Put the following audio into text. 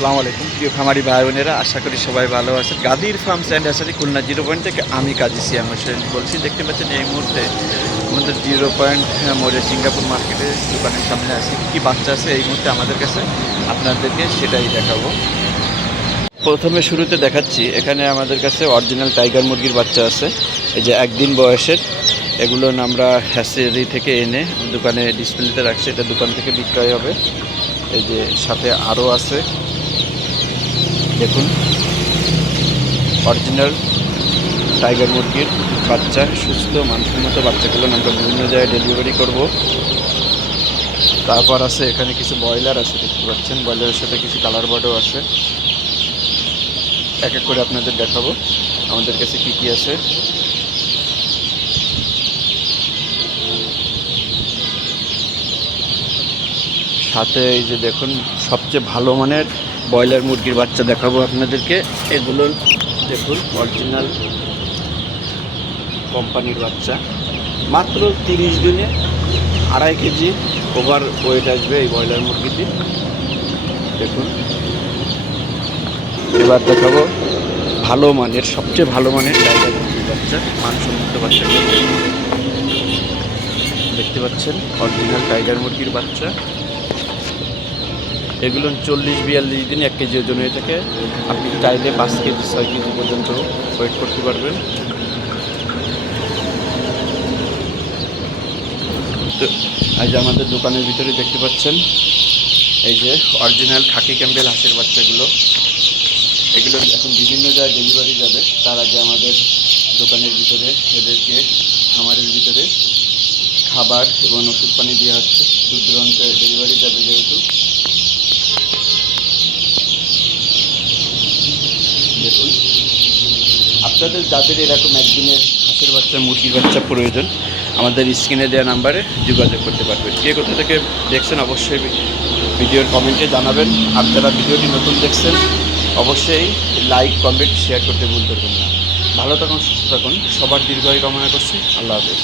আসসালামু আলাইকুম প্রিয় খামারি ভাই বোনেরা, আশা করি সবাই ভালো আছেন। Gadir farms and hatchery Khulna 0 point থেকে আমি কাজী সিয়াম হোসেন বলছি। দেখতে পাচ্ছেন এই মুহূর্তে আমাদের 0 পয়েন্ট মোড়ে সিঙ্গাপুর মার্কেটের দোকানের সামনে আছে। কী বাচ্চা আছে এই মুহূর্তে আমাদের কাছে, আপনাদেরকে সেটাই দেখাবো। প্রথমে শুরুতে দেখাচ্ছি, এখানে আমাদের কাছে অরিজিনাল টাইগার মুরগির বাচ্চা আছে। এই যে একদিন বয়সের, এগুলো আমরা হ্যাচারি থেকে এনে দোকানে ডিসপ্লেতে রাখছি, এটা দোকান থেকে বিক্রয় হবে। এই যে সাথে আরও আছে, দেখুন অরিজিনাল টাইগার মুরগির বাচ্চা, সুস্থ মানসম্মত বাচ্চাগুলো আমরা বিভিন্ন জায়গায় ডেলিভারি করব। তারপর আছে এখানে কিছু ব্রয়লার আছে, দেখতে পাচ্ছেন ব্রয়লারের সাথে কিছু কালার বার্ডও আছে। এক এক করে আপনাদের দেখাবো আমাদের কাছে কী কী আছে। সাথে এই যে দেখুন সবচেয়ে ভালো মানের ব্রয়লার মুরগির বাচ্চা দেখাবো আপনাদেরকে। এগুলো দেখুন অরিজিনাল কোম্পানির বাচ্চা, মাত্র 30 দিনে 2.5 কেজি ওভার ওয়েট আসবে এই ব্রয়লার মুরগিটি। দেখুন এবার দেখাবো ভালো মানের, সবচেয়ে ভালো মানের টাইগার মুরগির বাচ্চা, মানসম্মত বাচ্চাগুলো দেখতে পাচ্ছেন। অরিজিনাল টাইগার মুরগির বাচ্চা, এগুলো 40-42 দিন 1 কেজি ওজন হয়ে থাকে। আপনি চাইলে 5 কেজি 6 কেজি পর্যন্ত ওয়েট করতে পারবেন। তো আজ আমাদের দোকানের ভিতরে দেখতে পাচ্ছেন এই যে অরিজিনাল খাকি ক্যাম্বেল হাঁসের বাচ্চাগুলো। এগুলো এখন বিভিন্ন জায়গায় ডেলিভারি যাবে, তার আগে আমাদের দোকানের ভিতরে এদেরকে খামারের ভিতরে খাবার এবং ওষুধ পানি দেওয়া হচ্ছে। দূর দূরান্তে ডেলিভারি যাবে যেহেতু। দেখুন আপনাদের যাদের এরকম একদিনের হাঁসের বাচ্চা মুরগির বাচ্চা প্রয়োজন, আমাদের স্ক্রিনে দেওয়া নাম্বারে যোগাযোগ করতে পারবেন। কে কোথা থেকে দেখছেন অবশ্যই ভিডিওর কমেন্টে জানাবেন। আর যারা ভিডিওটি নতুন দেখছেন অবশ্যই লাইক কমেন্ট শেয়ার করতে ভুল করবেন না। ভালো থাকুন, সুস্থ থাকুন, সবার দীর্ঘায়ু কামনা করছি। আল্লাহ হাফেজ।